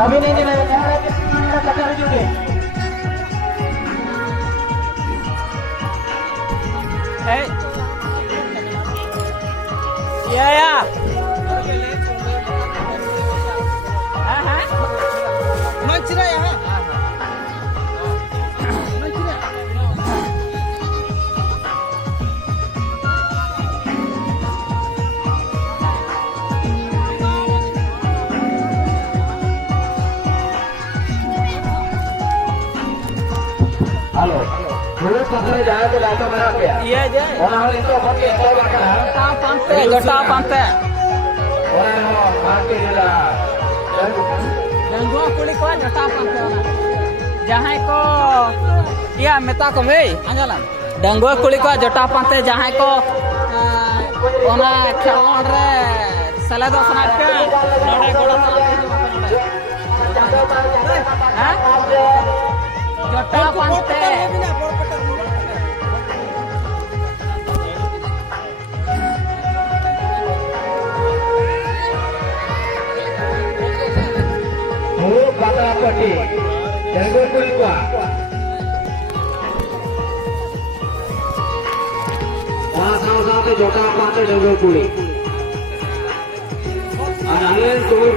अभी नहीं कचरा जुटे या मंचरा यहाँ हेलो थोड़े पकड़े जाए तो लाइट बना के ये जे ओना हो तो अपन के तो बना जटा पंपे ओना हो मार्के जला डंगो कुली को जटा पंपे जहां को या मेता को भाई अंजला डंगो कुली को जटा पंपे जहां को ओना खेलोड़ रे सले दो सना पे नोडे गोड़ा हां जटा पंपे Pati, jangan kulit gua. Wah, sama-sama jota apa jangan kulit. Ada yang turun